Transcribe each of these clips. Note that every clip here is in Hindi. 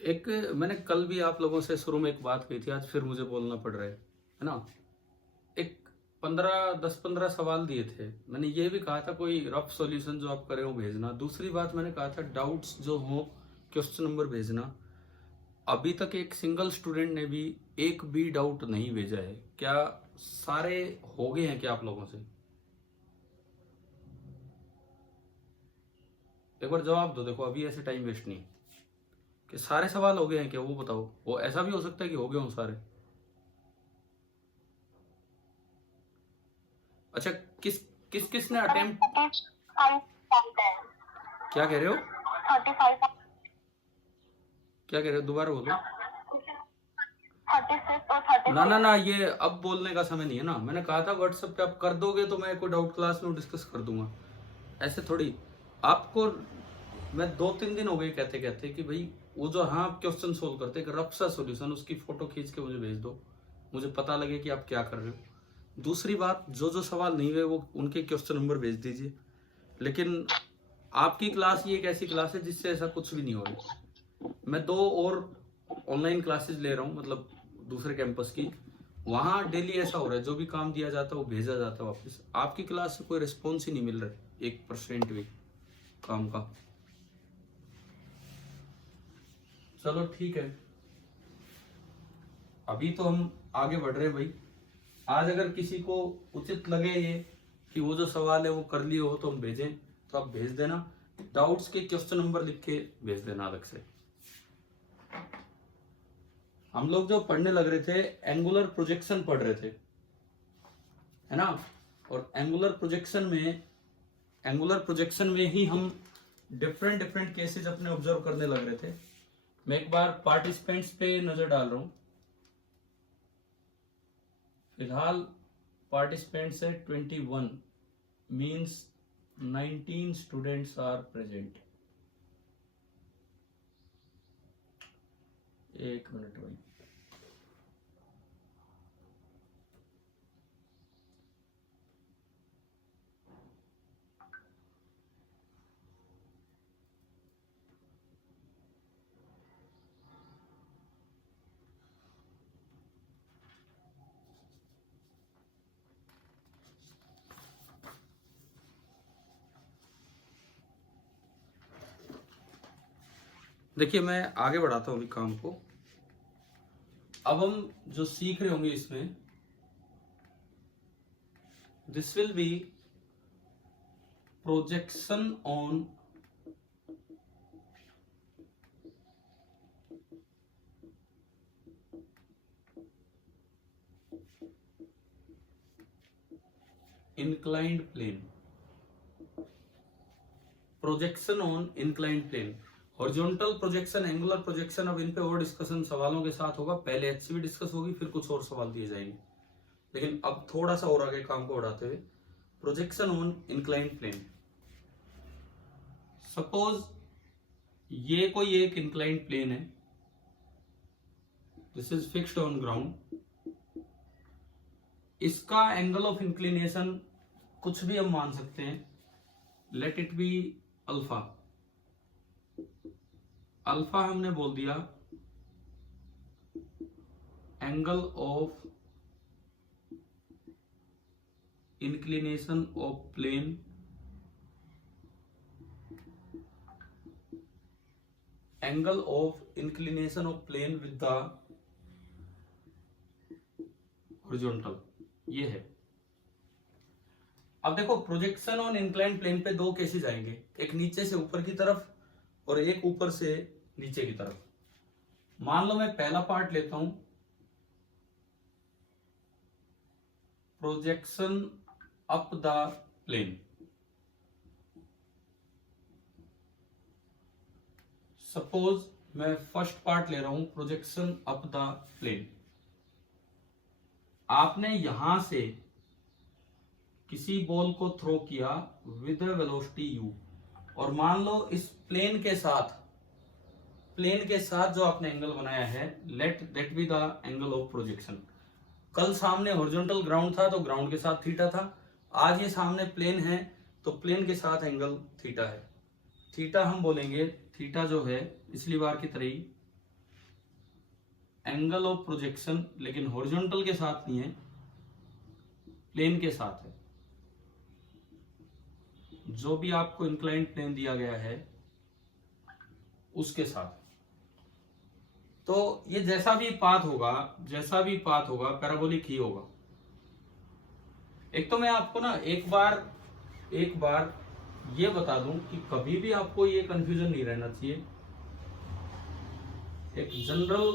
एक मैंने कल भी आप लोगों से शुरू में एक बात कही थी, आज फिर मुझे बोलना पड़ रहा है ना। एक 10-15 सवाल दिए थे। मैंने ये भी कहा था कोई रफ सॉल्यूशन जो आप करे हो भेजना। दूसरी बात मैंने कहा था डाउट्स जो हो क्वेश्चन नंबर भेजना। अभी तक एक सिंगल स्टूडेंट ने भी एक भी डाउट नहीं भेजा है। क्या सारे हो गए हैं क्या आप लोगों से? एक बार जवाब दो। देखो अभी ऐसे टाइम वेस्ट नहीं कि सारे सवाल हो गए हैं क्या, वो बताओ। वो ऐसा भी हो सकता है कि हो गए हों सारे। अच्छा, किस किस किसने अटेम्प्ट, क्या कह रहे हो? क्या कह रहे हो, दोबारा बोलो। ना ना ना, ये अब बोलने का समय नहीं है ना। मैंने कहा था व्हाट्सएप पे आप कर दोगे तो मैं कोई डाउट क्लास में डिस्कस कर दूंगा। ऐसे थोड़ी आपको। मैं 2-3 दिन हो गए कहते कहते कि भाई वो जो, हाँ आप क्वेश्चन सोल्व करते एक रफ सा सोल्यूशन, उसकी फोटो खींच के मुझे भेज दो, मुझे पता लगे कि आप क्या कर रहे हो। दूसरी बात, जो जो सवाल नहीं हुए वो उनके क्वेश्चन नंबर भेज दीजिए। लेकिन आपकी क्लास ये एक ऐसी क्लास है जिससे ऐसा कुछ भी नहीं हो रही। मैं 2 और ऑनलाइन क्लासेस ले रहा हूँ, मतलब दूसरे कैंपस की। वहाँ डेली ऐसा हो रहा है, जो भी काम दिया जाता है वो भेजा जाता है वापस। आपकी क्लास से कोई रिस्पॉन्स ही नहीं मिल रहा है 1% भी काम का। चलो ठीक है, अभी तो हम आगे बढ़ रहे हैं भाई। आज अगर किसी को उचित लगे ये कि वो जो सवाल है वो कर लिए हो तो हम भेजें, तो आप भेज देना। डाउट्स के क्वेश्चन नंबर लिख के भेज देना अलग से। हम लोग जो पढ़ने लग रहे थे, एंगुलर प्रोजेक्शन पढ़ रहे थे, है ना। और एंगुलर प्रोजेक्शन में ही हम डिफरेंट डिफरेंट केसेस अपने ऑब्जर्व करने लग रहे थे। मैं एक बार पार्टिसिपेंट्स पे नजर डाल रहा हूं। फिलहाल पार्टिसिपेंट्स है 21, मींस 19 स्टूडेंट्स आर प्रेजेंट। एक मिनट भाई। देखिए मैं आगे बढ़ाता हूं अभी काम को। अब हम जो सीख रहे होंगे इसमें, this will be projection on inclined plane. Projection on inclined plane, horizontal projection, angular projection. अब इन पे और डिस्कशन सवालों के साथ होगा। पहले एचसीवी डिस्कस होगी, फिर कुछ और सवाल दिए जाएंगे। लेकिन अब थोड़ा सा और आगे काम को बढ़ाते हुए, projection on inclined plane. Suppose ये कोई एक इंक्लाइंड प्लेन है, this is fixed on ground. इसका एंगल ऑफ इंक्लिनेशन कुछ भी हम मान सकते हैं, let it be alpha. Alpha हमने बोल दिया angle of inclination of plane angle of inclination of plane with the horizontal, ये है। अब देखो प्रोजेक्शन ऑन इंक्लाइंड प्लेन पे 2 केसेस आएंगे, एक नीचे से ऊपर की तरफ और एक ऊपर से नीचे की तरफ। मान लो मैं पहला पार्ट लेता हूं, projection up the plane. Suppose मैं फर्स्ट पार्ट ले रहा हूं, प्रोजेक्शन अप द प्लेन। आपने यहां से किसी बॉल को थ्रो किया विद वेलोसिटी u, और मान लो इस प्लेन के साथ जो आपने एंगल बनाया है, let that be the angle of projection. कल सामने हॉरिजॉन्टल ग्राउंड था तो ग्राउंड के साथ थीटा था। आज ये सामने प्लेन है तो प्लेन के साथ एंगल थीटा है। थीटा हम बोलेंगे, थीटा जो है पिछली बार की तरह ही एंगल ऑफ प्रोजेक्शन, लेकिन हॉरिजॉन्टल के साथ नहीं है, प्लेन के साथ है। जो भी आपको इंक्लाइंड प्लेन दिया गया है उसके साथ। तो ये जैसा भी पाथ होगा पैराबोलिक ही होगा। एक तो मैं आपको ना एक बार ये बता दूं कि कभी भी आपको ये कंफ्यूजन नहीं रहना चाहिए। एक general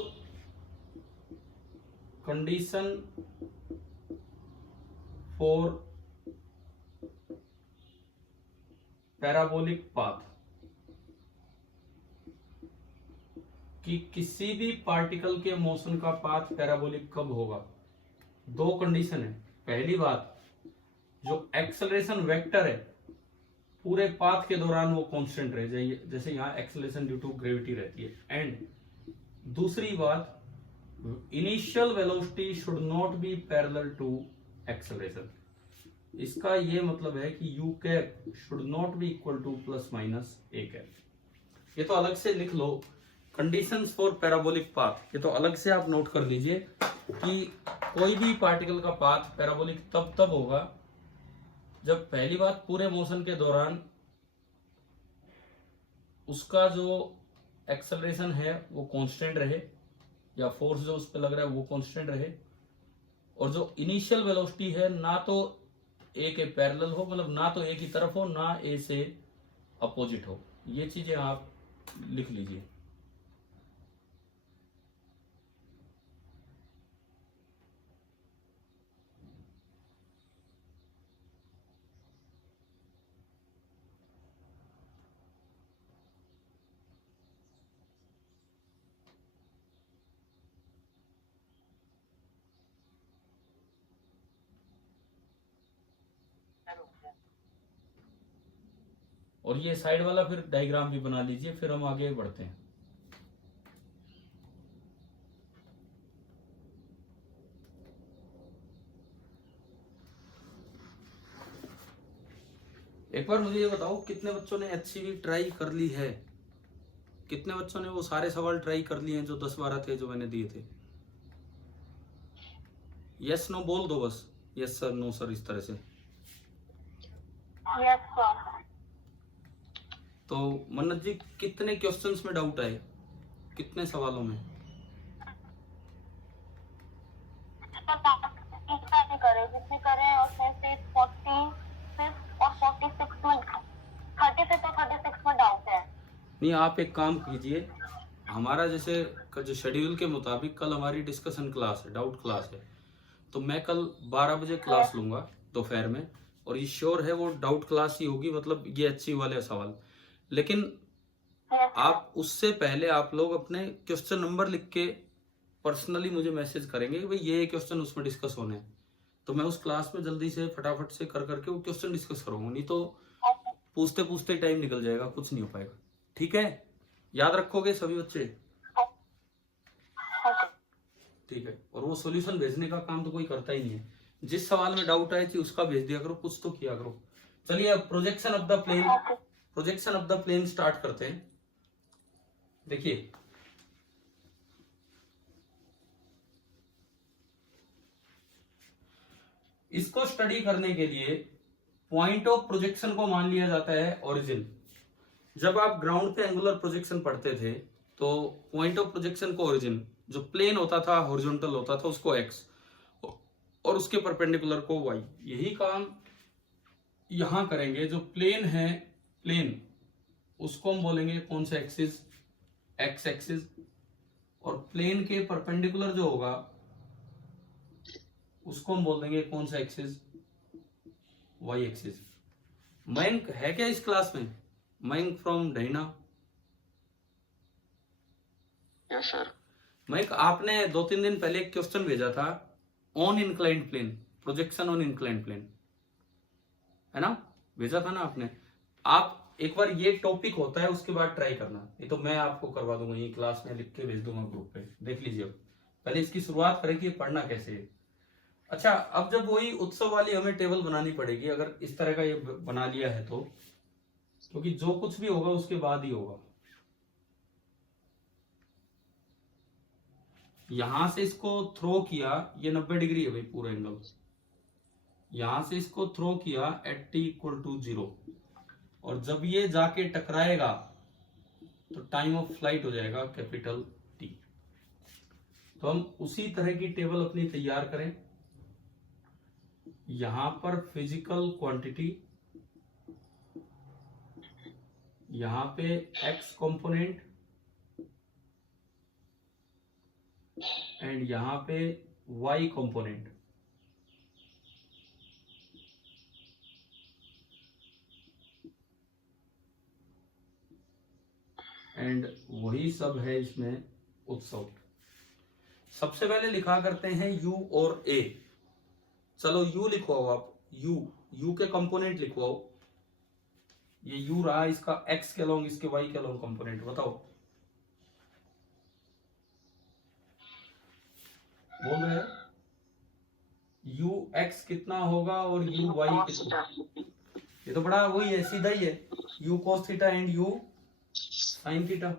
condition for parabolic path कि किसी भी पार्टिकल के मोशन का पाथ पैराबोलिक कब होगा। दो कंडीशन है। पहली बात, जो एक्सेलरेशन वेक्टर है पूरे पाथ के दौरान वो कांस्टेंट रहे, जैसे यहाँ एक्सेलरेशन ड्यू टू ग्रेविटी रहती है। एंड दूसरी बात, initial velocity should not be parallel to acceleration. इसका ये मतलब है कि u cap should not be equal to plus minus a cap. ये तो अलग से लिख लो, कंडीशंस फॉर पैराबोलिक पाथ, ये तो अलग से आप नोट कर लीजिए कि कोई भी पार्टिकल का पाथ पैराबोलिक तब होगा जब पहली बात पूरे मोशन के दौरान उसका जो एक्सेलरेशन है वो कांस्टेंट रहे, या फोर्स जो उस पर लग रहा है वो कांस्टेंट रहे, और जो इनिशियल वेलोसिटी है ना तो ए के पैरेलल हो, मतलब ना तो ए की तरफ हो ना ए से अपोजिट हो। ये चीजें आप लिख लीजिए। और ये साइड वाला फिर डायग्राम भी बना लीजिए, फिर हम आगे बढ़ते हैं। एक बार मुझे ये बताओ, कितने बच्चों ने HCV ट्राई कर ली है? कितने बच्चों ने वो सारे सवाल ट्राई कर लिए हैं जो 10-12 थे जो मैंने दिए थे? यस नो बोल दो बस, यस सर नो सर, इस तरह से। Yes sir. तो मन्नत जी, कितने क्वेश्चंस में डाउट आए, कितने सवालों में? जितने करें और 46 और 46 में 36 और 36 में डाउट है। नहीं, आप एक काम कीजिए, हमारा जैसे जो शेड्यूल के मुताबिक कल हमारी डिस्कशन क्लास है, डाउट क्लास है, तो मैं कल 12 बजे क्लास लूंगा दोपहर में, और ये श्योर है वो डाउट क्लास ही होगी, मतलब ये अच्छी वाले सवाल। लेकिन आप उससे पहले आप लोग अपने क्वेश्चन नंबर लिख के पर्सनली मुझे मैसेज करेंगे कि भाई ये क्वेश्चन उसमें डिस्कस होने हैं, तो मैं उस क्लास में जल्दी से फटाफट से कर करके वो क्वेश्चन डिस्कस करूंगा। नहीं तो पूछते पूछते टाइम निकल जाएगा, कुछ नहीं हो पाएगा। ठीक है, याद रखोगे सभी बच्चे? ठीक है। और वो सॉल्यूशन भेजने का काम तो कोई करता ही नहीं है, जिस सवाल में डाउट आए थी उसका भेज दिया करो, कुछ तो किया करो। चलिए अब projection of the plane start करते हैं। देखिए, इसको स्टडी करने के लिए पॉइंट ऑफ प्रोजेक्शन को मान लिया जाता है ओरिजिन। जब आप ग्राउंड पे एंगुलर प्रोजेक्शन पढ़ते थे तो पॉइंट ऑफ प्रोजेक्शन को ओरिजिन, जो प्लेन होता था हॉरिजॉन्टल होता था उसको एक्स और उसके परपेंडिकुलर को वाई। यही काम यहां करेंगे। जो प्लेन है, प्लेन उसको हम बोलेंगे कौन सा एक्सिस, एक्स एक्सिस, और प्लेन के परपेंडिकुलर जो होगा उसको हम बोल देंगे कौन सा एक्सिस, वाई एक्सिस। मयंक है क्या इस क्लास में? Mayank from Dahina. Yes sir. Mayank, आपने 2-3 दिन पहले एक क्वेश्चन भेजा था on inclined plane, projection on inclined plane, है ना? भेजा था ना आपने। आप एक बार ये टॉपिक होता है उसके बाद ट्राई करना, नहीं तो मैं आपको करवा दूंगा, ये क्लास में लिख के भेज दूंगा ग्रुप पे, देख लीजिए। अब पहले इसकी शुरुआत करें कि पढ़ना कैसे है। अच्छा, अब जब वही उत्सव वाली हमें टेबल बनानी पड़ेगी, अगर इस तरह का ये बना लिया है तो, क्योंकि जो कुछ भी होगा उसके बाद ही होगा। यहां से इसको थ्रो किया, ये 90 डिग्री है भाई पूरा एंगल, यहां से इसको थ्रो किया एट टी इक्वल टू 0, और जब ये जाके टकराएगा तो टाइम ऑफ फ्लाइट हो जाएगा कैपिटल टी। तो हम उसी तरह की टेबल अपनी तैयार करें। यहां पर फिजिकल क्वांटिटी, यहां पे एक्स कंपोनेंट एंड यहां पे वाई कंपोनेंट। एंड वही सब है इसमें उत्सव। सबसे पहले लिखा करते हैं यू और ए। चलो यू लिखवाओ आप, यू के कंपोनेंट लिखवाओ। ये यू रहा, इसका एक्स के अलोंग, इसके वाई के अलोंग कंपोनेंट बताओ, बोल रहे हैं। यू एक्स कितना होगा और यू वाई कितना, ये तो बड़ा वही है, सीधा ही है, u cos theta and u sine theta.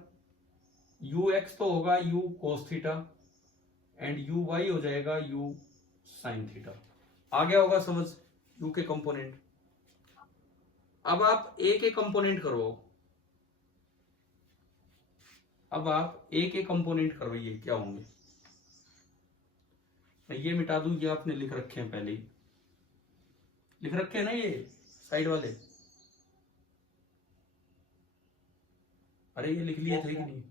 U x तो होगा u cos theta and u y हो जाएगा यू साइन थीटा। आ गया होगा समझ यू के कंपोनेंट। अब आप ए के कंपोनेंट करो, अब आप ए के कंपोनेंट करवाइए, क्या होंगे। मैं ये मिटा दूं, ये आपने लिख रखे हैं, पहले ही लिख रखे हैं ना ये साइड वाले। अरे ये लिख लिए थे कि नहीं।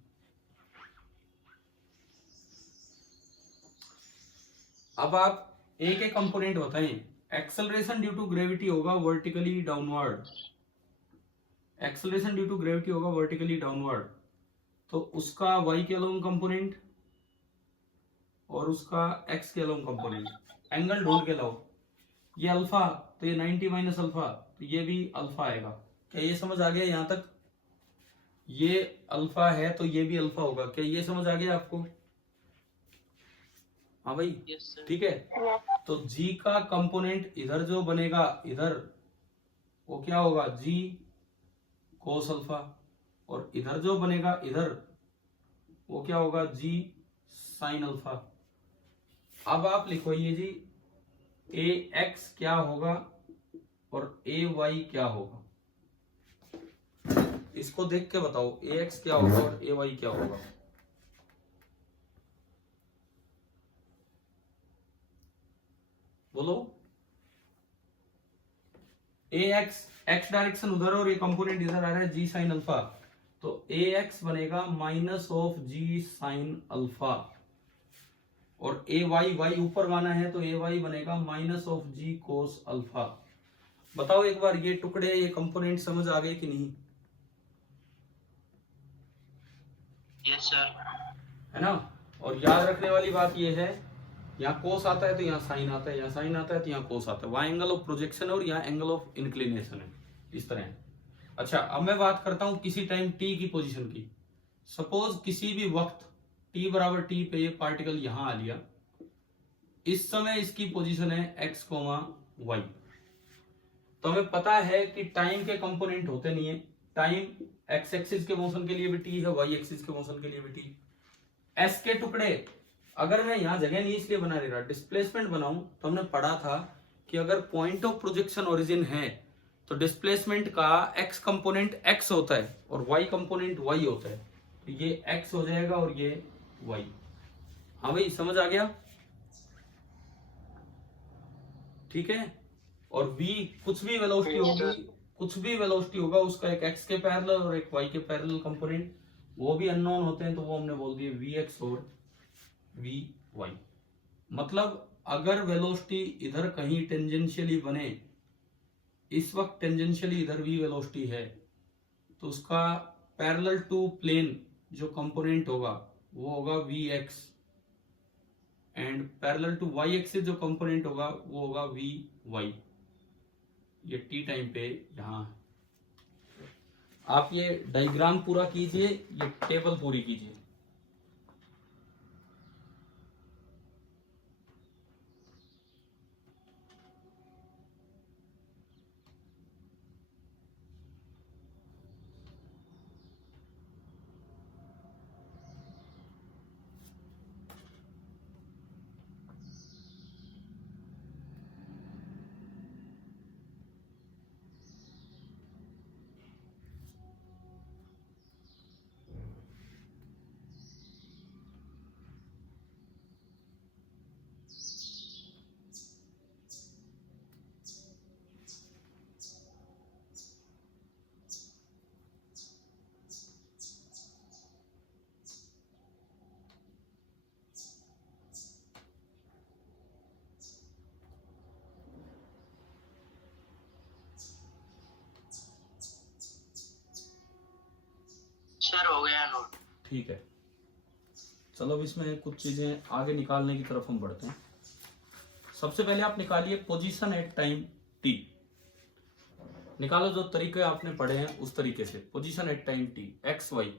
अब आप ए के कंपोनेंट बताएं। एक्सेलरेशन ड्यू टू ग्रेविटी होगा vertically downward, acceleration due to gravity होगा वर्टिकली डाउनवर्ड, तो उसका वाई के अलोंग कंपोनेंट और उसका एक्स के अलोंग कंपोनेंट। एंगल ढूंढ के लाओ, ये अल्फा तो ये 90 माइनस अल्फा, तो ये भी अल्फा आएगा। क्या ये समझ आ गया यहां तक। ये अल्फा है तो ये भी अल्फा होगा, क्या ये समझ आ गया आपको। हाँ भाई ठीक है। तो जी का कंपोनेंट इधर जो बनेगा इधर, वो क्या होगा, जी कोस अल्फा, और इधर जो बनेगा इधर, वो क्या होगा, जी साइन अल्फा। अब आप लिखो ये जी, ए एक्स क्या होगा और ए वाई क्या होगा, इसको देख के बताओ ए एक्स क्या होगा और ए वाई क्या होगा। बोलो। ए एक्स, एक्स डायरेक्शन उधर और ये कंपोनेंट इधर आ रहा है जी साइन अल्फा, तो ए एक्स बनेगा minus of g sine alpha, और ए वाई, वाई ऊपर माना है तो ए वाई बनेगा minus of g cos alpha. बताओ एक बार, ये टुकड़े, ये कंपोनेंट समझ आ गए कि नहीं। Yes sir. है ना। और याद रखने वाली बात ये है, यहाँ कोस आता है तो यहाँ साइन आता है, यहाँ साइन आता है तो यहाँ कोस आता है। वहाँ एंगल ऑफ प्रोजेक्शन और यहाँ एंगल ऑफ इंक्लिनेशन है, इस तरह है। अच्छा अब मैं बात करता हूँ किसी टाइम टी की पोजीशन की। सपोज किसी भी वक्त टी बराबर टी पे ये पार्टिकल यहाँ आ लिया, इस समय इसकी पोजीशन है एक्स कोमा वाई। तो हमें पता है कि टाइम के कंपोनेंट होते नहीं है, टाइम एक्स एक्सिस के मोशन के लिए भी टी है, वाई एक्सिस के मोशन के लिए भी टी। एस के टुकड़े, अगर मैं यहाँ जगह नहीं इसलिए बना रहा, डिस्प्लेसमेंट बनाऊं, तो हमने पढ़ा था कि अगर पॉइंट ऑफ प्रोजेक्शन ओरिजिन है तो डिस्प्लेसमेंट का एक्स कंपोनेंट एक्स होता है और वाई कंपोनेंट वाई होता है, तो ये एक्स हो जाएगा और ये वाई। हाँ भाई समझ आ गया, ठीक है। और v कुछ भी वेलोसिटी होगी, कुछ भी वेलोसिटी होगा, उसका एक x के पैरेलल और एक y के पैरेलल कंपोनेंट, वो भी अननोन होते हैं, तो वो हमने बोल दिए vx और vy। मतलब अगर वेलोसिटी इधर कहीं टेंजेंशियली बने, इस वक्त टेंजेंशियली इधर v वेलोसिटी है, तो उसका पैरेलल टू प्लेन जो कंपोनेंट होगा वो होगा vx, and parallel to y axis जो कंपोनेंट होगा वो होगा vy। ये टी टाइम पे यहां है। आप ये डायग्राम पूरा कीजिए, ये टेबल पूरी कीजिए। ठीक है, चलो अब इसमें कुछ चीजें आगे निकालने की तरफ हम बढ़ते हैं। सबसे पहले आप निकालिए पोजीशन एट टाइम टी। निकालो जो तरीके आपने पढ़े हैं उस तरीके से। Position at time t, x y.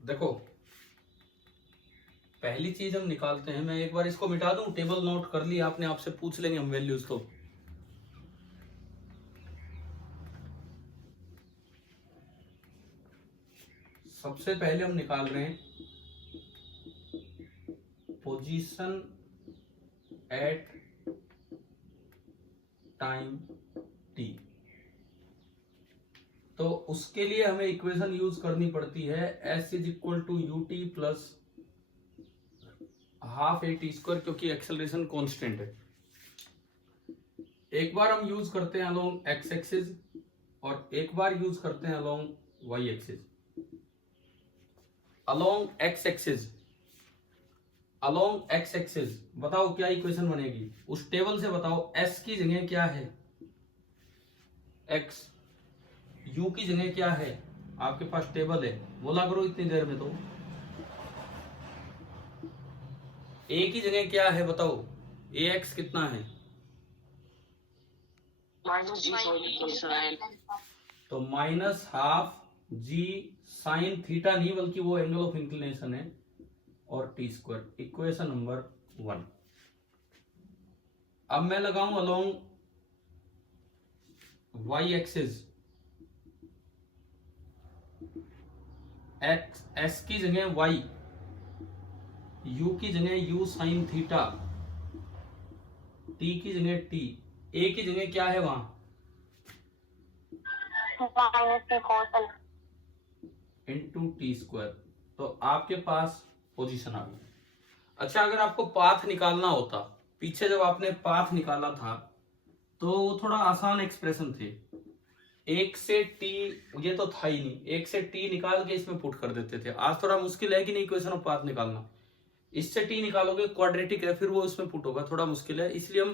देखो पहली चीज हम निकालते हैं, मैं एक बार इसको मिटा दूं, टेबल नोट कर लिया आपने, आपसे पूछ लेंगे हम वैल्यूज। तो सबसे पहले हम निकाल रहे हैं पोजीशन एट टाइम टी। तो उसके लिए हमें इक्वेशन यूज करनी पड़ती है, s is equal to u t plus half a t square, क्योंकि एक्सेलरेशन कांस्टेंट है। एक बार हम यूज करते हैं अलोंग एक्स एक्सिस और एक बार यूज करते हैं along y axis. Along x axis, along x axis बताओ क्या इक्वेशन बनेगी, उस टेबल से बताओ। एस की जगह क्या है एक्स, यू की जगह क्या है, आपके पास टेबल है, बोला करो इतनी देर में। तो ए की जगह क्या है बताओ, ए एक्स कितना है, तो minus half g sine theta नहीं बल्कि वो एंगल ऑफ इंक्लिनेशन है, और टी स्क्वायर। Equation number 1। अब मैं लगाऊं along y axis, x s की जगह वाई, यू की जगह यू साइन थीटा, टी की जगह टी, ए की जगह क्या है वहां, minus T cos alpha into T square. तो आपके पास पोजीशन आ गई। अच्छा, अगर आपको पाथ निकालना होता, पीछे जब आपने पाथ निकाला था तो वो थोड़ा आसान एक्सप्रेशन थे। एक से टी, ये तो था ही नहीं, एक से टी निकाल के इसमें पुट कर देते थे। आज थोड़ा मुश्किल है कि नहीं इक्वेशन ऑफ पाथ निकालना, इससे टी निकालोगे क्वाड्रेटिक है, फिर वो इसमें पुट होगा, थोड़ा मुश्किल है। इसलिए हम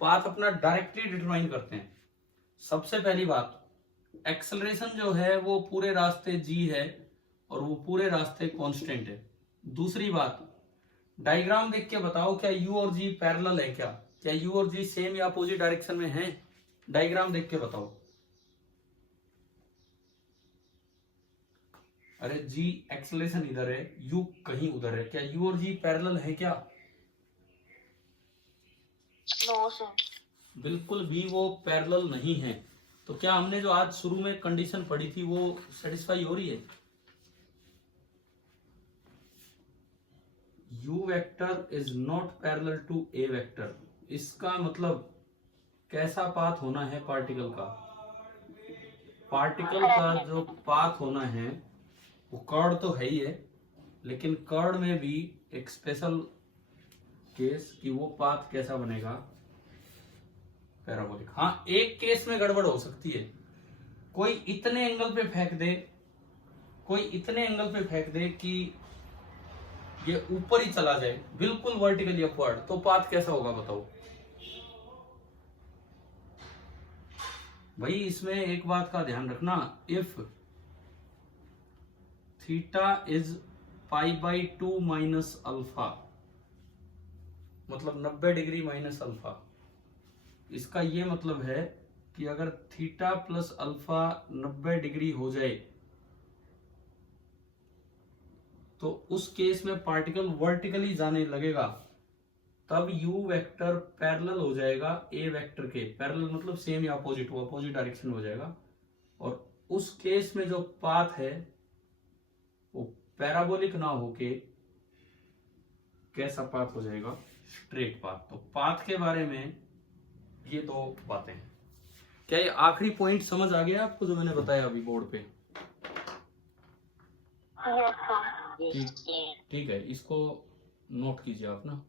पाथ अपना डायरेक्टली डिटरमाइन करते हैं। सबसे पहली बात, एक्सेलरेशन जो है वो पूरे रास्ते जी है और वो पूरे रास्ते कांस्टेंट है। दूसरी बात, डायग्राम देख के बताओ क्या यू और जी पैरेलल है, क्या यू और जी सेम या अपोजिट डायरेक्शन में है, डायग्राम देख के बताओ। अरे जी एक्सेलरेशन इधर है, यू कहीं उधर है, क्या यू और जी पैरेलल है क्या? नो सर, बिल्कुल भी वो पैरेलल नहीं है। तो क्या हमने जो आज शुरू में कंडीशन पढ़ी थी वो सेटिस्फाई हो रही है? u vector is not parallel to a vector. इसका मतलब कैसा पाथ होना है पार्टिकल का? पार्टिकल का जो पाथ होना है वो कर्ड तो है ही है, लेकिन कर्ड में भी एक स्पेशल केस कि वो पाथ कैसा बनेगा, पैराबोलिक। हाँ, एक केस में गड़बड़ हो सकती है, कोई इतने एंगल पे फेंक दे, कोई इतने एंगल पे फेंक दे कि ये ऊपर ही चला जाए, बिल्कुल वर्टिकली अपवर्ड, तो पाथ कैसा होगा बताओ भाई। इसमें एक बात का ध्यान रखना, if theta is π/2 minus alpha, मतलब 90 डिग्री माइनस अल्फा, इसका ये मतलब है कि अगर थीटा प्लस अल्फा 90 डिग्री हो जाए तो उस केस में पार्टिकल वर्टिकली जाने लगेगा, तब u वेक्टर पैरेलल हो जाएगा a वेक्टर के। पैरेलल मतलब सेम या अपोजिट, वो अपोजिट डायरेक्शन हो जाएगा, और उस केस में जो पाथ है वो पैराबोलिक ना होके कैसा पाथ हो जाएगा, स्ट्रेट पाथ। तो पाथ के बारे में ये दो बातें हैं। क्या ये आखिरी पॉइंट समझ आ गया आपको जो मैंने बताया अभी बोर्ड पे? Yes sir. ठीक है, इसको नोट कीजिए आप ना।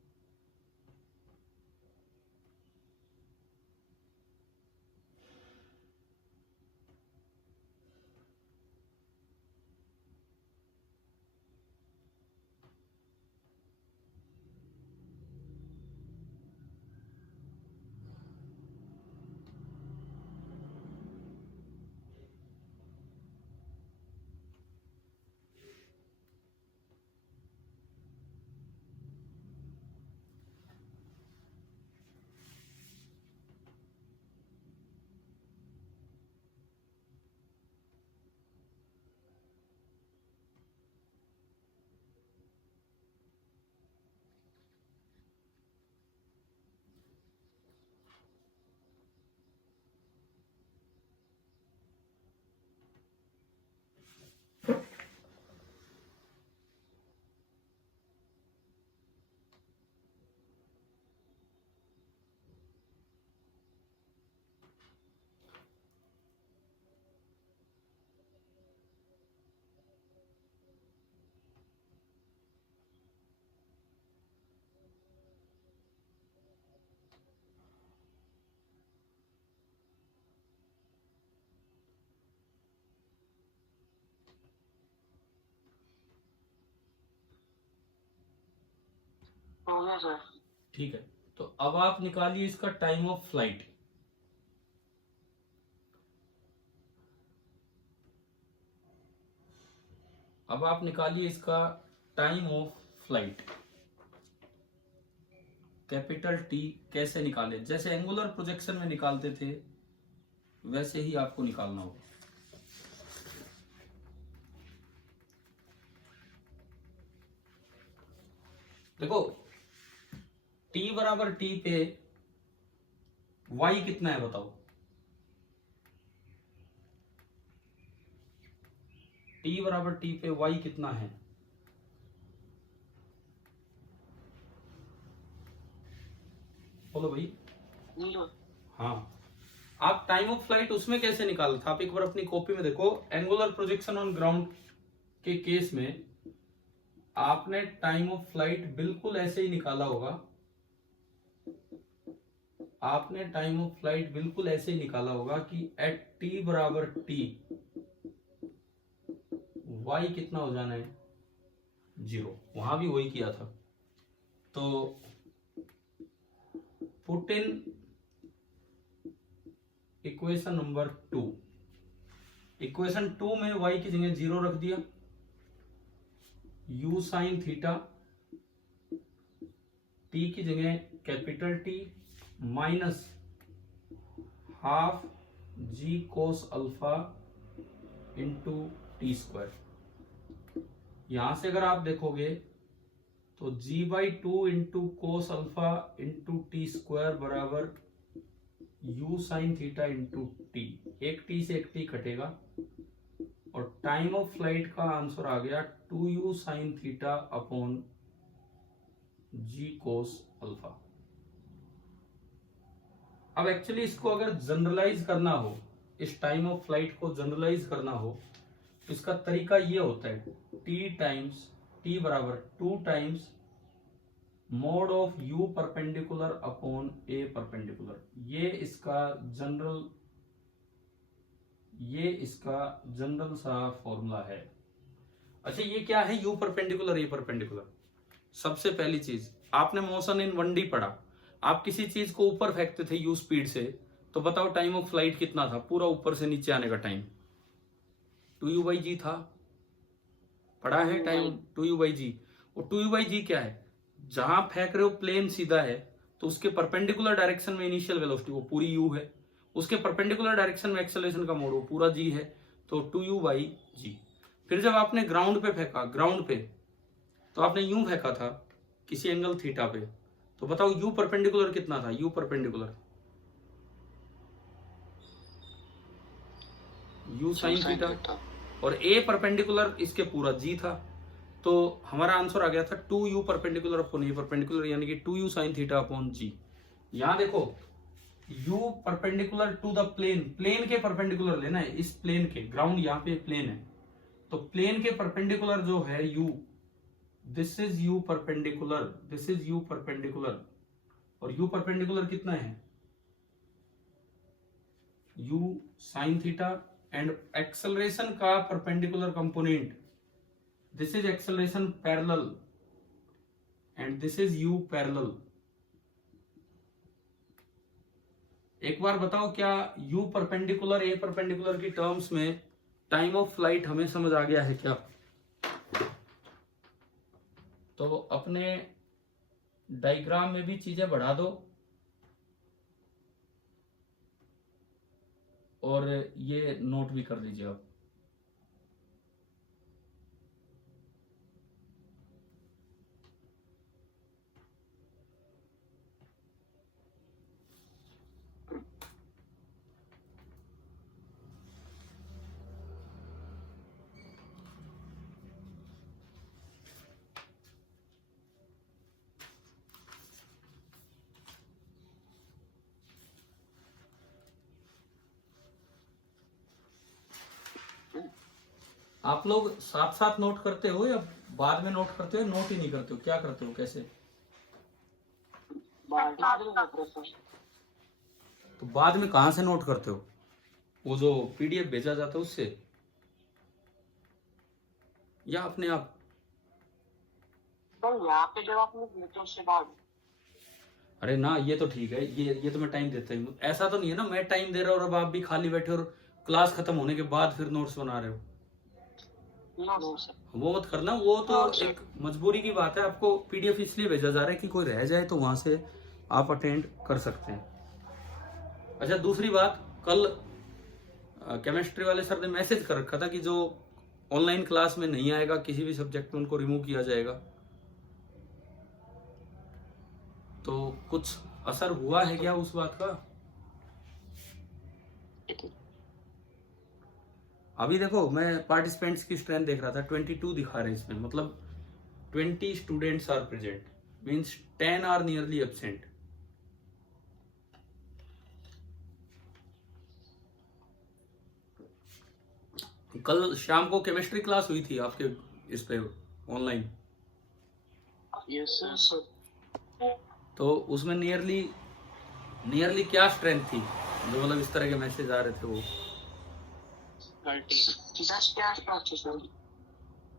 हो गया सर। ठीक है, तो अब आप निकालिए इसका टाइम ऑफ फ्लाइट। अब आप निकालिए इसका time of flight. Capital T कैसे निकाले, जैसे एंगुलर प्रोजेक्शन में निकालते थे वैसे ही आपको निकालना होगा। देखो t बराबर t पे y कितना है बताओ। t बराबर t पे y कितना है? बोलो भाई। 0। हाँ, आप टाइम ऑफ फ्लाइट उसमें कैसे निकाला था, आप एक बार अपनी कॉपी में देखो। एंगुलर प्रोजेक्शन ऑन ग्राउंड के केस में आपने टाइम ऑफ फ्लाइट बिल्कुल ऐसे ही निकाला होगा। आपने टाइम ऑफ फ्लाइट बिल्कुल ऐसे ही निकाला होगा कि एट t बराबर t y कितना हो जाना है? 0। वहां भी वही किया था। तो put in equation number 2। Equation 2 में y की जगह 0 रख दिया, u साइन थीटा, t की जगह capital T minus half g cos alpha into t square. यहां से अगर आप देखोगे तो g/2 into cos alpha into t square बराबर u sine theta into T. एक t से एक t कटेगा और टाइम ऑफ फ्लाइट का आंसर आ गया 2u sine theta upon g cos alpha. अब एक्चुअली इसको अगर जनरलाइज करना हो, इस टाइम ऑफ फ्लाइट को जनरलाइज करना हो, तो इसका तरीका ये होता है t बराबर 2 times mode of u perpendicular upon a perpendicular. ये इसका जनरल सा फॉर्मूला है। अच्छा, ये क्या है u परपेंडिकुलर a परपेंडिकुलर? सबसे पहली चीज, आपने मोशन इन 1D पढ़ा। आप किसी चीज को ऊपर फेंकते थे u स्पीड से, तो बताओ टाइम ऑफ फ्लाइट कितना था? पूरा ऊपर से नीचे आने का टाइम 2u/g था। पढ़ा है टाइम 2u/g। और 2u/g क्या है? जहां फेंक रहे हो प्लेन सीधा है, तो उसके परपेंडिकुलर डायरेक्शन में इनिशियल वेलोसिटी वो पूरी u है, उसके परपेंडिकुलर डायरेक्शन में एक्सेलरेशन का मोड वो पूरा g है, तो 2u/g। फिर जब आपने ग्राउंड पे फेंका, ग्राउंड पे तो आपने यूं फेंका था किसी एंगल थीटा पे, तो बताओ u परपेंडिकुलर कितना था? u perpendicular u sine theta, और a परपेंडिकुलर इसके पूरा g था। तो हमारा आंसर आ गया था 2u perpendicular upon a perpendicular, यानी कि 2u sine theta upon g। यहां देखो u perpendicular to the plane, plane के परपेंडिकुलर लेना है, इस प्लेन के, ग्राउंड यहाँ पे प्लेन है, तो प्लेन के परपेंडिकुलर जो है u, this is u perpendicular, this is u perpendicular, और u परपेंडिकुलर कितना है? u sine theta, and acceleration का perpendicular component, this is acceleration parallel, and this is u parallel. एक बार बताओ, क्या u परपेंडिकुलर a परपेंडिकुलर की टर्म्स में टाइम ऑफ फ्लाइट हमें समझ आ गया है क्या? तो अपने डायग्राम में भी चीजें बढ़ा दो और ये नोट भी कर लीजिए आप। आप लोग साथ साथ नोट करते हो या बाद में नोट करते हो? नोट ही नहीं करते हो, क्या करते हो, कैसे? तो बाद में कहां से नोट करते हो? वो जो पीडीएफ भेजा जाता है उससे, या अपने आप? सर यहाँ पे जब आपने ग्लूकोज से बाद अरे ना, ये तो ठीक है, ये तो मैं टाइम देता ही हूँ। ऐसा तो नहीं है ना मैं टाइम दे रहा हूँ और अब आप भी खाली बैठे और क्लास खत्म होने के बाद फिर नोट्स बना रहे हो। No sir. वो मत करना, वो तो हाँ, सर। एक मजबूरी की बात है। आपको पीडीएफ इसलिए भेजा जा रहा है कि कोई रह जाए तो वहां से आप अटेंड कर सकते हैं। अच्छा, दूसरी बात, कल केमिस्ट्री वाले सर ने मैसेज कर रखा था कि जो ऑनलाइन क्लास में नहीं आएगा किसी भी सब्जेक्ट में उनको रिमूव किया जाएगा। तो कुछ असर हुआ है क्या उस बात का? अभी देखो, मैं पार्टिसिपेंट्स की स्ट्रेंथ देख रहा था, 22 दिखा रहे हैं इसमें, मतलब 20 students are present, means 10 are nearly absent. कल शाम को केमिस्ट्री क्लास हुई थी आपके इस पे ऑनलाइन, यस सर। तो उसमें नियरली क्या स्ट्रेंथ थी जो मतलब इस तरह के मैसेज आ रहे थे? वो 30 10 के आसपास थे सर।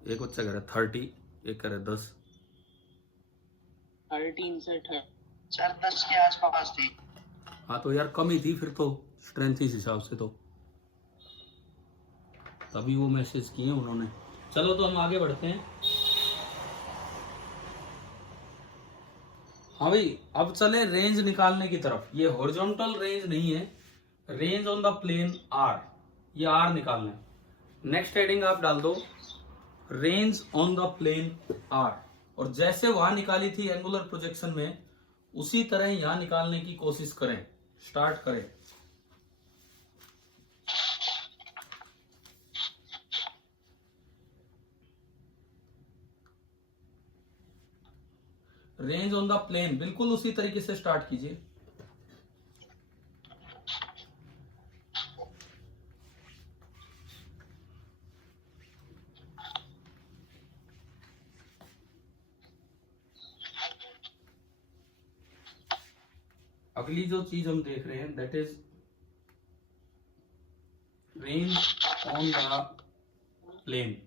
एक बच्चा कह रहा है 30, एक कह रहा है 10। 13 से 30 सर 10 के आसपास थी। हाँ तो यार कम ही थी फिर तो स्ट्रेंथ इस हिसाब से, तो तभी वो मैसेज किए उन्होंने। चलो तो हम आगे बढ़ते हैं। हाँ भाई, अब चले रेंज निकालने की तरफ। ये हॉरिजॉन्टल रेंज नहीं है, range on the plane R, ये आर निकालना है। नेक्स्ट हेडिंग आप डाल दो range on the plane R, और जैसे वहां निकाली थी एंगुलर प्रोजेक्शन में उसी तरह यहां निकालने की कोशिश करें, स्टार्ट करें। रेंज ऑन द प्लेन बिल्कुल उसी तरीके से स्टार्ट कीजिए। अगली जो चीज हम देख रहे हैं that is range on the plane,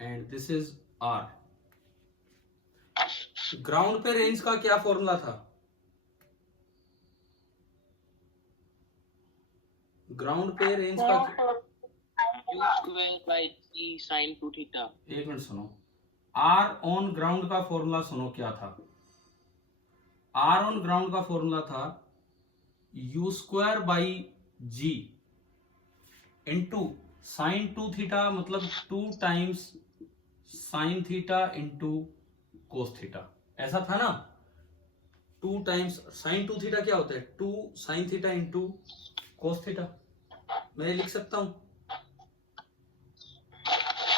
and this is R. Ground पे रेंज का क्या फॉर्मूला था? ग्राउंड पे रेंज का Q² sin 2 थीटा। एक मिनट सुनो, आर ऑन ग्राउंड का फॉर्मूला सुनो क्या था। आर ऑन ग्राउंड का फॉर्मूला था u²/g इंटू साइन 2 थीटा, मतलब 2 times sine theta into cos theta, ऐसा था ना। 2 टाइम्स साइन 2 थीटा क्या होता है? 2 sine theta into cos theta. मैं लिख सकता हूं।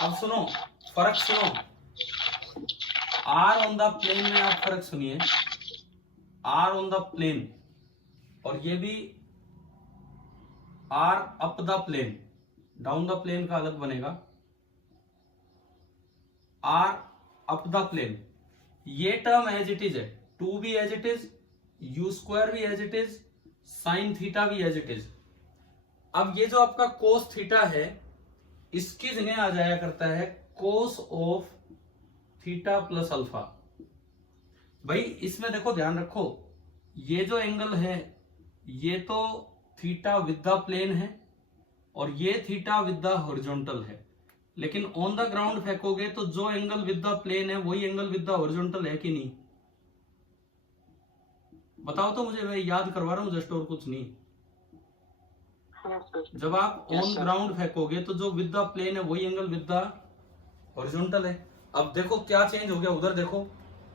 अब सुनो, फर्क सुनो, आर ऑन द प्लेन में आप फर्क सुनिए। आर ऑन द प्लेन और ये भी R up the plane, down the plane का अलग बनेगा। आर अप द प्लेन, ये टर्म एज इट इज है, 2 भी एज इट इज, u² भी as it is, sine theta भी एज इट इज। अब ये जो आपका कोस थीटा है इसकी जगह आ जाया करता है cos of theta plus alpha. भाई इसमें देखो, ध्यान रखो, ये जो एंगल है ये तो थीटा विद द प्लेन है और ये थीटा विद द हॉरिजॉन्टल है, लेकिन ऑन द ग्राउंड फेंकोगे तो जो एंगल विद द प्लेन है वही एंगल विद द हॉरिजॉन्टल है कि नहीं? बताओ तो मुझे, मैं याद करवा रहा हूं जस्ट, और कुछ नहीं। जब आप ऑन ग्राउंड फेंकोगे तो जो विद द प्लेन है वही एंगल विद द हॉरिजॉन्टल है। अब देखो क्या चेंज हो गया, उधर देखो,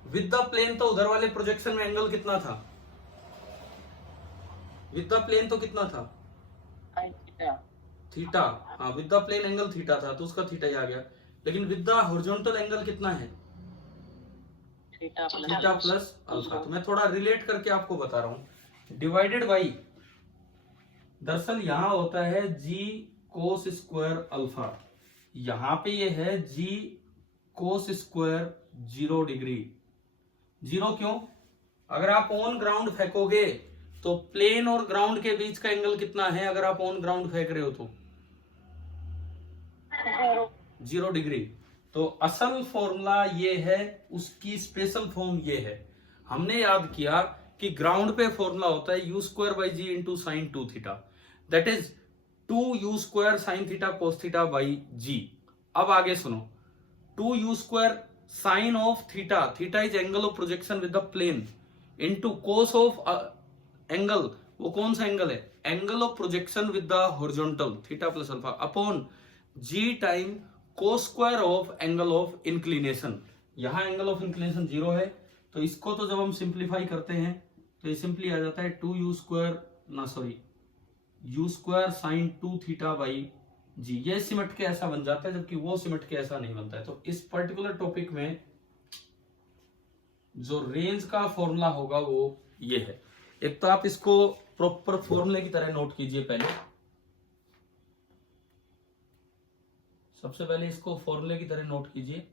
विद द प्लेन तो उधर वाले प्रोजेक्शन में एंगल कितना था? विद द प्लेन तो कितना था? थीटा। हाँ, with the plane angle theta था तो उसका थीटा ही आ गया, लेकिन विद द हॉरिजॉन्टल एंगल कितना है? Theta plus alpha. तो मैं थोड़ा रिलेट करके आपको बता रहा हूं, डिवाइडेड बाई, दरअसल यहां होता है जी कोस स्क्वायर अल्फा, यहां पे ये है जी कोस स्क्वायर 0 डिग्री। 0 क्यों? अगर आप ऑन ग्राउंड फेंकोगे तो प्लेन और ग्राउंड के बीच का एंगल कितना है? अगर आप ऑन ग्राउंड फेंक रहे हो तो 0 डिग्री। तो असल फॉर्मूला ये है, उसकी स्पेशल फॉर्म ये है। हमने याद किया कि ग्राउंड पे फॉर्मूला होता है u square by g into sine 2 theta, that is 2 u square sine theta cos theta by g. अब आगे सुनो, 2 u square sine of theta, theta is angle of projection with the plane, into cos of angle, वो कौन सा एंगल है, angle of projection with the horizontal theta plus alpha, upon g time cos square of angle of inclination. यहां एंगल ऑफ इंक्लिनेशन 0 है, तो इसको तो जब हम सिंप्लीफाई करते हैं तो ये सिंपली आ जाता है 2 यू स्क्वायर, ना sorry, u square sine 2 theta by g. ये सिमट के ऐसा बन जाता है, जबकि वो सिमट के ऐसा नहीं बनता है। तो इस पर्टिकुलर टॉपिक में जो रेंज का फॉर्मूला होगा वो ये है। एक तो आप इसको प्रॉपर फॉर्मूले की तरह नोट कीजिए पहले, सबसे पहले इसको फॉर्मूले की तरह नोट कीजिए।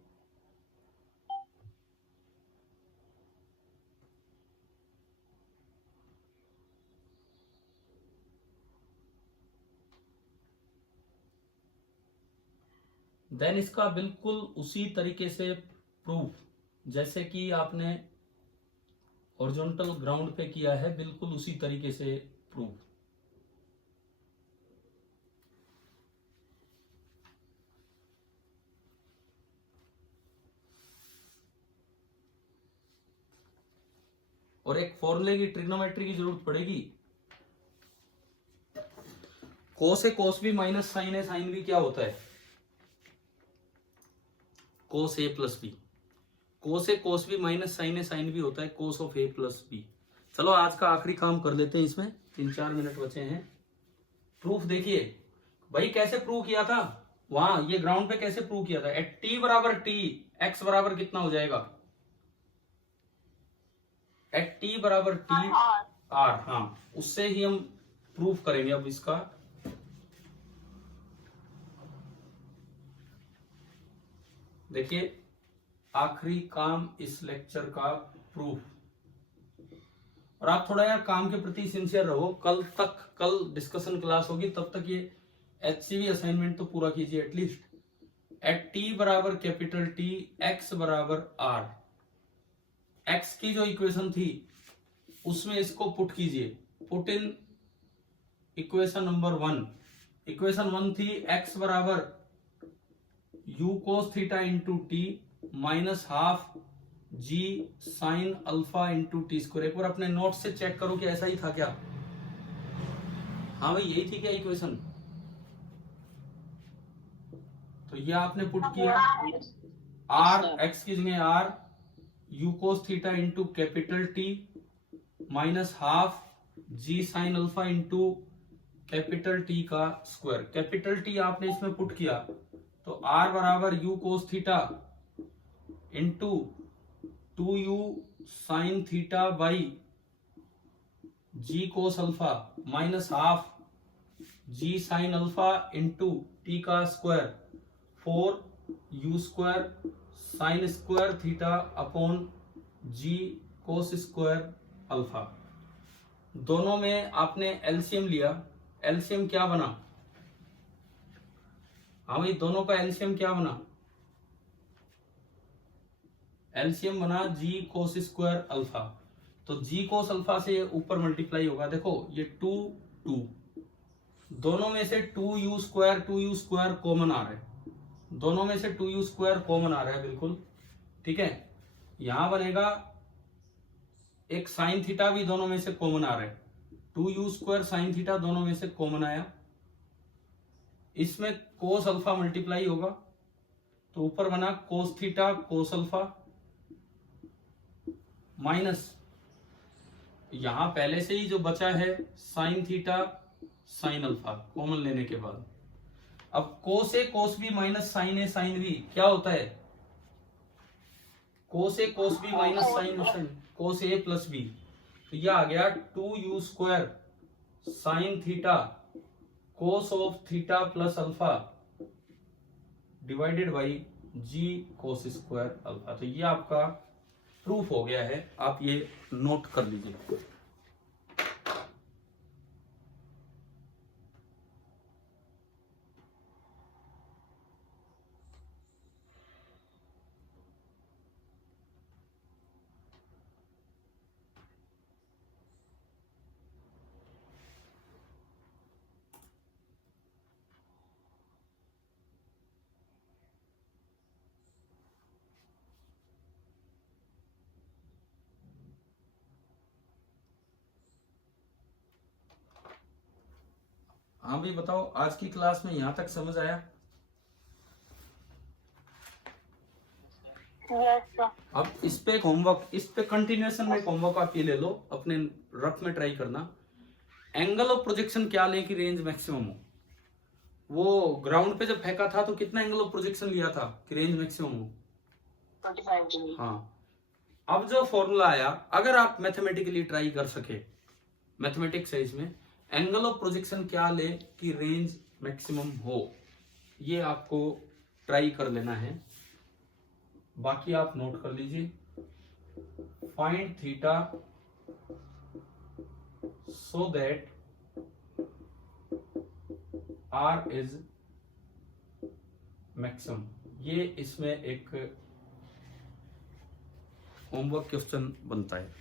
देन इसका बिल्कुल उसी तरीके से प्रूफ जैसे कि आपने हॉरिजॉन्टल ग्राउंड पे किया है, बिल्कुल उसी तरीके से प्रूफ। और एक फॉर्मूले की ट्रिग्नोमेट्री की जरूरत पड़ेगी। Cos A cos B minus sine A sine B क्या होता है, cos A plus B. Cos A cos B minus sine A sine B होता है cos of A plus B. चलो आज का आखिरी काम कर लेते हैं, इसमें 3-4 मिनट बचे हैं। प्रूफ देखिए भाई, कैसे प्रूव किया था वहां, ये ग्राउंड पे कैसे प्रूव किया था। एट टी बराबर टी, एक्स बराबर कितना हो जाएगा, एट टी बराबर टी आर, हाँ उससे ही हम प्रूफ करेंगे अब इसका। देखिए आखिरी काम इस लेक्चर का प्रूफ। और आप थोड़ा यार काम के प्रति सिंसियर रहो, कल डिस्कशन क्लास होगी, तब तक ये एचसीवी असाइनमेंट तो पूरा कीजिए एटलीस्ट। एट टी बराबर कैपिटल टी, एक्स बराबर आर, एक्स की जो इक्वेशन थी उसमें इसको पुट कीजिए, put in equation number 1। Equation 1 थी एक्स बराबर u cos theta into t minus half g sine alpha into t square. एक बार अपने नोट से चेक करो कि ऐसा ही था क्या। हाँ भाई यही थी क्या इक्वेशन, तो ये आपने पुट किया आर, एक्स की जगह r, u cos theta into capital T minus half g sine alpha into capital T का स्क्वायर। कैपिटल टी आपने इसमें पुट किया तो आर बराबर u cos theta into 2u sine theta by g cos alpha minus half g sine alpha into T का square, 4u square sine square theta upon g cos square alpha. दोनों में आपने एलसीएम लिया, एलसीएम क्या बना, हाँ भाई दोनों का एलसीएम क्या बना, एलसीएम बना जी कोस स्क्वायर अल्फा। तो जी कोस अल्फा से ऊपर मल्टीप्लाई होगा, देखो ये 2 2, दोनों में से 2u स्क्वायर कॉमन आ रहा है, दोनों में से 2u स्क्वायर कॉमन आ रहा है बिल्कुल, ठीक है। यहां बनेगा एक साइन थीटा भी दोनों में से कॉमन आ रहा है, 2u स्क्वायर साइन थीटा दोनों में से कॉमन आया। इसमें कोस अल्फा मल्टीप्लाई होगा तो ऊपर बना cos theta cos alpha minus यहां पहले से ही जो बचा है sine theta sine alpha common लेने के बाद। अब cos A cos B minus sine A sine B क्या होता है, cos A cos B minus sine cos A plus B, तो यह आ गया 2u square sine theta cos of theta plus alpha divided by g cos square alpha. तो ये आपका प्रूफ हो गया है, आप ये नोट कर लीजिए। हाँ भाई बताओ, आज की क्लास में यहाँ तक समझ आया? Yes sir. अब इस पे एक होमवर्क, इस पे कंटिन्यूएशन में एक होमवर्क आप ये ले लो, अपने रफ में ट्राई करना। एंगल ऑफ प्रोजेक्शन क्या ले कि रेंज मैक्सिमम हो। वो ग्राउंड पे जब फेंका था तो कितना एंगल ऑफ प्रोजेक्शन लिया था कि रेंज मैक्सिमम हो? 45 डिग्री। हाँ, अब जो फॉर्मूला आया, अगर आप मैथमेटिकली ट्राई कर सके, मैथमेटिक्स है इसमें, एंगल ऑफ प्रोजेक्शन क्या ले कि रेंज मैक्सिमम हो, ये आपको ट्राई कर लेना है। बाकी आप नोट कर लीजिए। Find theta so that R is maximum, ये इसमें एक होमवर्क क्वेश्चन बनता है।